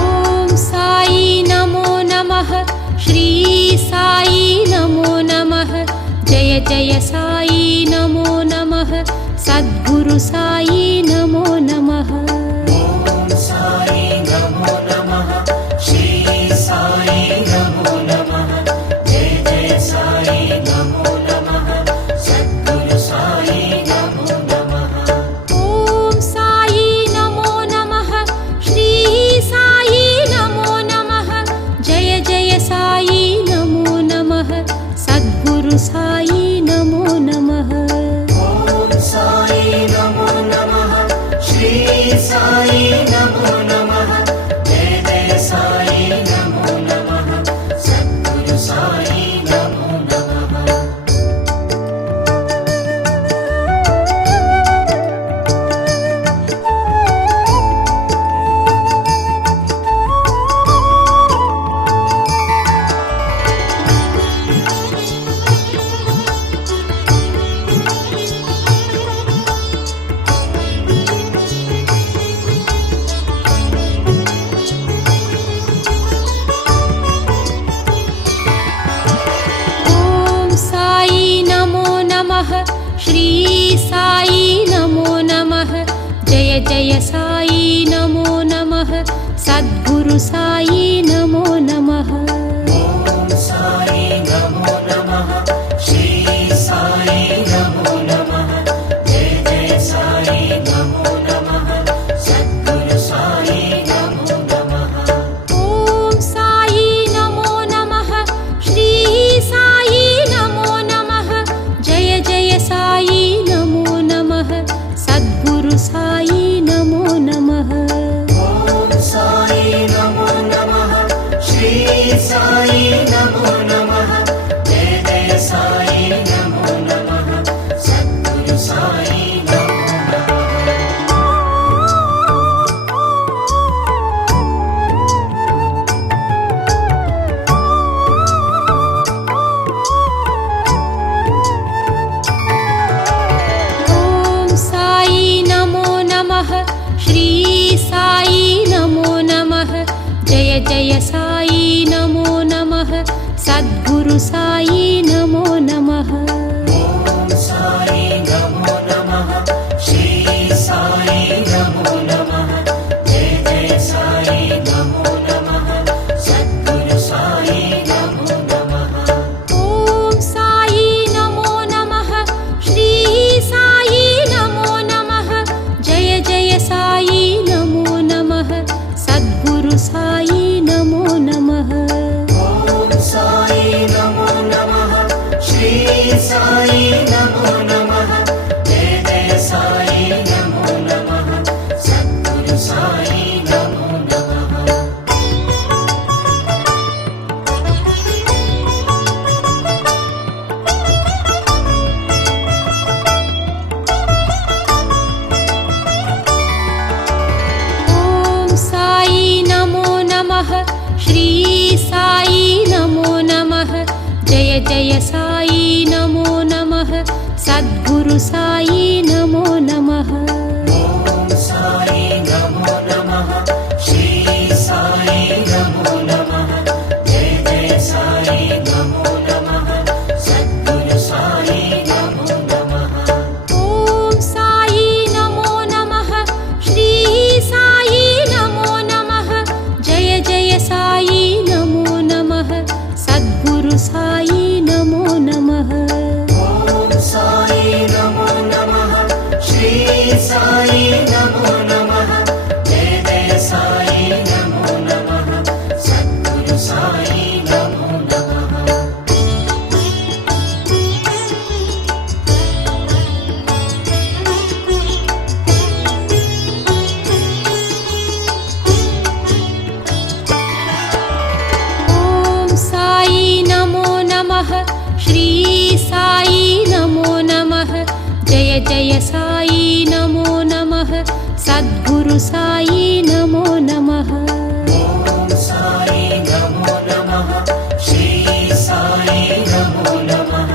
ॐ साई नमो नमः श्री साई नमो नमः जय जय साई नमो नमः सद्गुरु साई नमो नमः ॐ साई नमो नमः श्री साई नमो नमः जय जय साई नमो नमः सद्गुरु साई नमो नमः ॐ साई नमो नमः श्री साई नमो नमः जय जय साई नमो नमः सद्गुरु साई नमो नमः ॐ साई नमो नमः श्री साई नमो नमः जय जय साई नमो नमः सद्गुरु साई नमो नमः ॐ साई नमो नमः श्री साई नमो नमः जय जय साई नमो नमः सद्गुरु साई नमो नमः ॐ साई नमो नमः श्री साई नमो नमः जय जय साई नमो नमः सद्गुरु साई नमो नमः ॐ साई नमो नमः श्री साई नमो नमः जय जय साई नमो नमः सद्गुरु साई नमो नमः ॐ साई नमो नमः श्री साई नमो नमः जय जय साई नमो नमः सद्गुरु साई नमो नमः ॐ साई नमो नमः श्री साई नमो नमः जय जय साई नमो नमः सद्गुरु साई नमो नमः ॐ साई नमो नमः श्री साई नमो नमः जय जय साई नमो नमः सद्गुरु साई नमो नमः ॐ साई नमो नमः श्री साई नमो नमः जय जय साई नमो नमः सद्गुरु साई नमो नमः ॐ साई नमो नमः श्री साई नमो नमः जय जय साई नमो नमः सद्गुरु साई नमो नमः ॐ साई नमो नमः श्री साई नमो नमः जय जय साई नमो नमः सद्गुरु साई नमो नमः ॐ साई नमो नमः श्री साई नमो नमः जय जय साई नमो नमः सद्गुरु साई नमो नमः ॐ साई नमो नमः श्री साई नमो नमः जय जय साई नमो नमः जय साई नमो नमः सद्गुरु साई नमो नमः ॐ साई नमो नमः श्री साई नमो नमः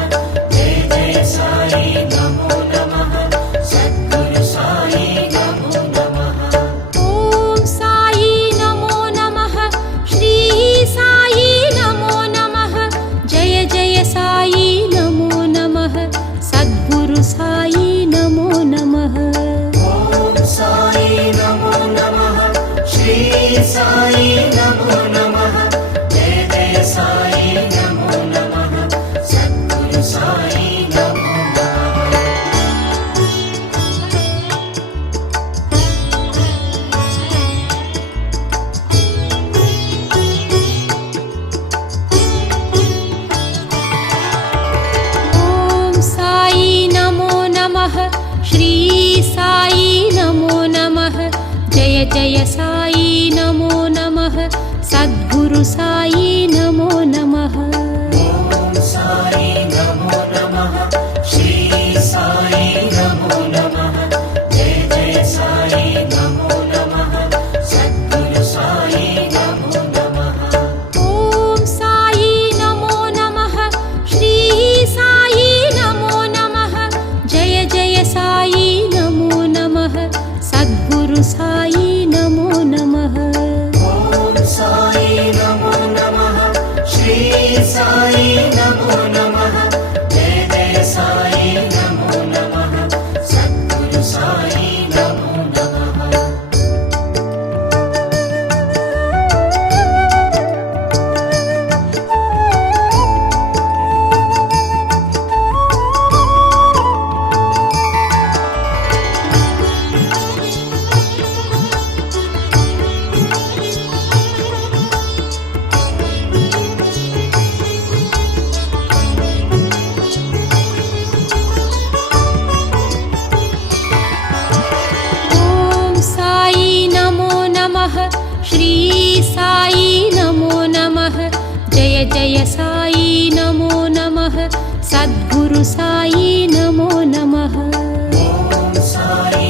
जय जय साई नमो नमः सद्गुरु साई नमो नमः ॐ साई नमो नमः श्री साई नमो नमः जय जय साई नमो नमः सद्गुरु साई नमो नमः ॐ साई नमो नमः श्री साई नमो नमः जय जय साई नमो नमः सद्गुरु साई नमो नमः ॐ साई नमो नमः श्री साई नमो नमः जय जय साई नमो नमः सद्गुरु साई नमो नमः ॐ साई नमो नमः श्री साई नमो नमः जय जय साई नमो नमः सद्गुरु साई नमो नमः ॐ साई नमो नमः श्री साई नमो नमः जय जय साई नमो नमः सद्गुरु साई नमो नमः ॐ साई नमो नमः श्री साई नमो नमः जय जय साई नमो नमः सद्गुरु साई नमो नमः ॐ साई नमो नमः श्री साई नमो नमः जय जय साई नमो नमः सद्गुरु साई नमो नमः ॐ साई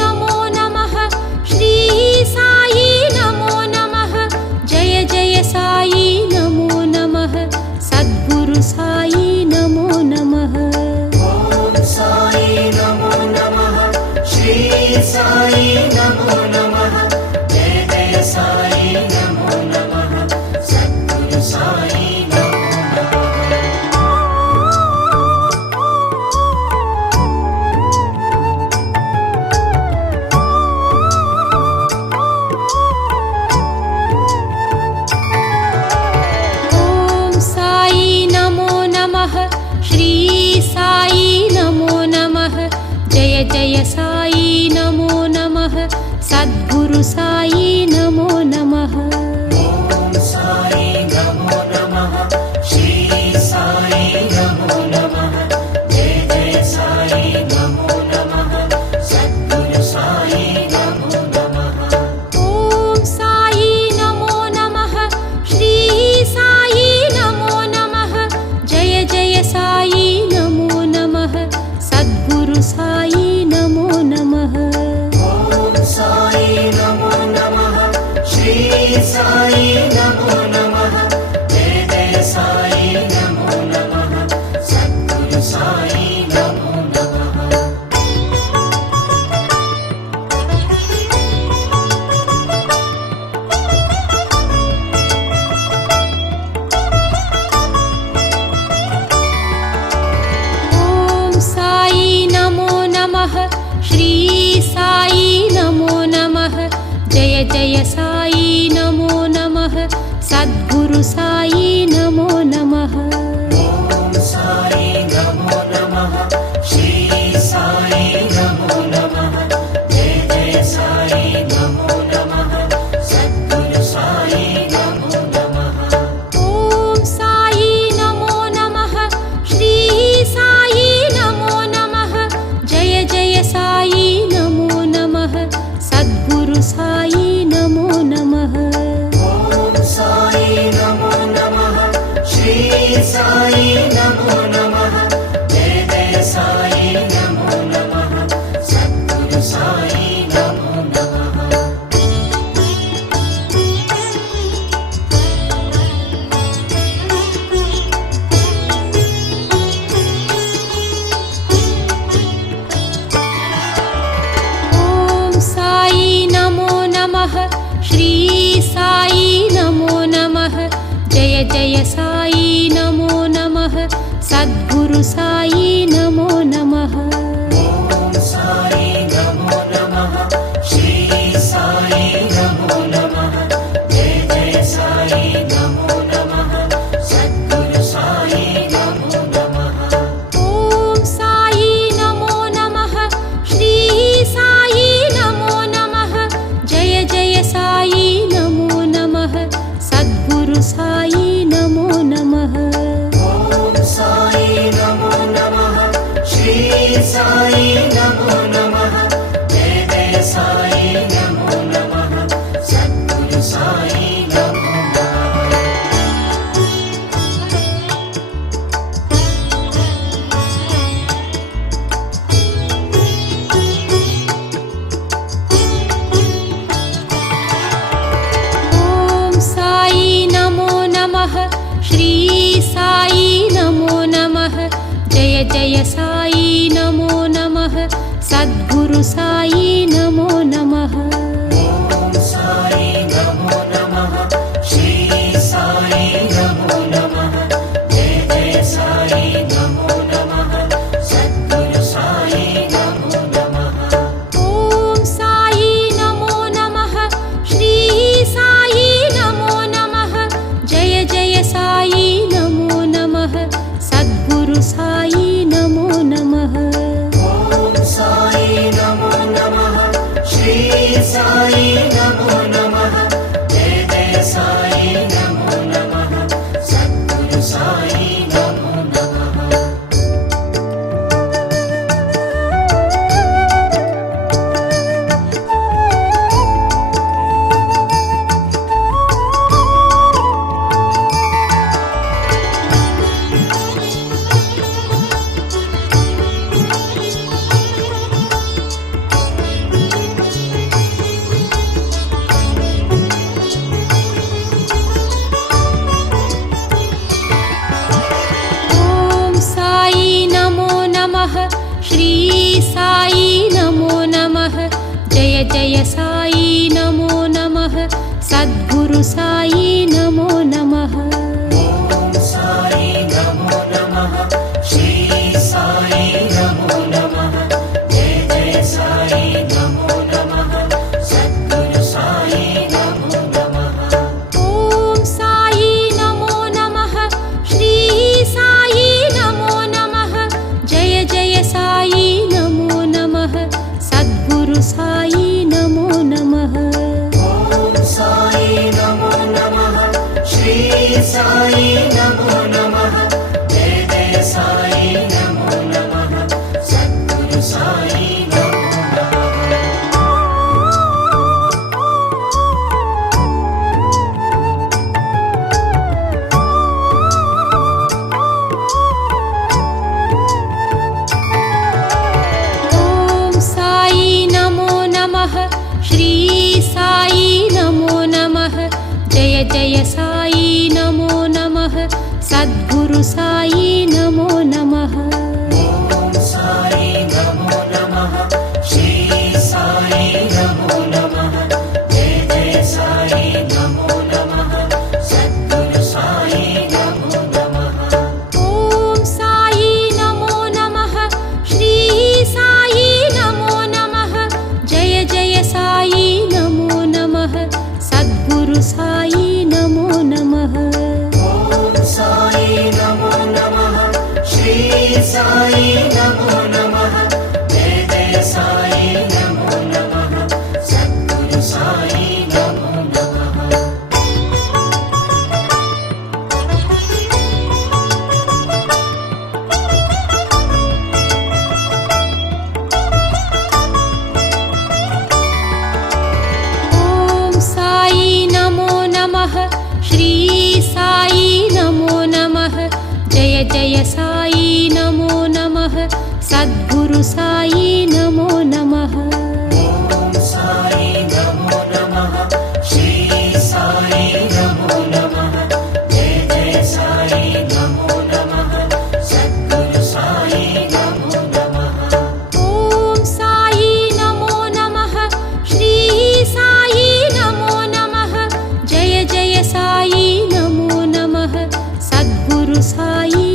नमो नमः श्री साई नमो नमः जय जय साई नमो नमः सद्गुरु साई नमो नमः ॐ साई नमो नमः श्री साई नमो नमः जय जय साई नमो नमः सद्गुरु साई नमो नमः ॐ साई नमो नमः श्री साई नमो नमः जय जय साई नमो नमः सद्गुरु साई नमो नमः ॐ साई नमो नमः श्री साई नमो नमः जय जय साई नमो नमः सद्गुरु साई नमो नमः ॐ साई नमो नमः श्री साई नमो नमः जय जय साई नमो नमः सद्गुरु साई नमो नमः ॐ साई नमो नमः श्री साई नमो नमः जय जय साई नमो नमः सद्गुरु साई नमो नमः ॐ साई नमो नमः श्री साई नमो नमः जय जय साई नमो नमः सद्गुरु साई नमो नमः ॐ साई नमो नमः श्री साई नमो नमः जय जय साई नमो नमः सद्गुरु साई नमो नमः ॐ साई नमो नमः श्री साई नमो नमः जय जय साई नमो नमः सद्गुरु साई नमो नमः ॐ साई नमो नमः श्री साई नमो नमः जय जय साई नमो नमः श्री साई नमो नमः जय जय साई नमो नमः सद्गुरु साई नमो नमः ॐ साई नमो नमः श्री साई नमो नमः जय जय साई नमो नमः सद्गुरु साई नमो नमः ॐ साई नमो नमः श्री साई नमो नमः जय जय साई नमो नमः सद्गुरु साई नमो नमः ॐ साई नमो नमः श्री साई नमो नमः जय जय साई नमो नमः सद्गुरु साई नमो नमः ॐ साई नमो नमः श्री साई नमो नमः जय जय साई नमो नमः सद्गुरु साई नमो नमः ॐ साई नमो नमः श्री साई नमो नमः जय जय साई नमो नमः सद्गुरु साई नमो नमः ॐ साई नमो नमः श्री साई नमो नमः जय जय साई नमो नमः सद्गुरु साई नमो नमः ॐ साई नमो नमः श्री साई नमो नमः जय जय साई नमो नमः सद्गुरु साई नमो नमः ॐ साई नमो नमः श्री साई नमो नमः जय जय साई नमो नमः सद्गुरु साई नमो नमः ॐ साई नमो नमः श्री साई नमो नमः जय जय साई नमो नमः सद्गुरु साई नमो नमः ॐ साई नमो नमः श्री साई नमो नमः जय जय साई नमो नमः सद्गुरु साई नमो नमः ॐ साई नमो नमः श्री साई नमो नमः जय जय साई नमो नमः सद्गुरु साई नमो नमः ॐ साई नमो नमः श्री साई नमो नमः जय जय साई नमो नमः सद्गुरु साई नमो नमः ॐ साई नमो नमः श्री साई नमो नमः जय जय साई नमो नमः सद्गुरु साई नमो नमः ॐ साई नमो नमः श्री साई नमो नमः जय जय साई नमो नमः सद्गुरु साई नमो नमः ॐ साई नमो नमः श्री साई नमो नमः जय जय साई नमो नमः सद्गुरु साई नमो नमः ॐ साई नमो नमः साई नमो नमः सद्गुरु साई नमो नमः ॐ साई नमो नमः श्री साई नमो नमः जय जय साई नमो नमः सद्गुरु साई नमो नमः ॐ साई नमो नमः श्री साई नमो नमः जय जय साई नमो नमः सद्गुरु साई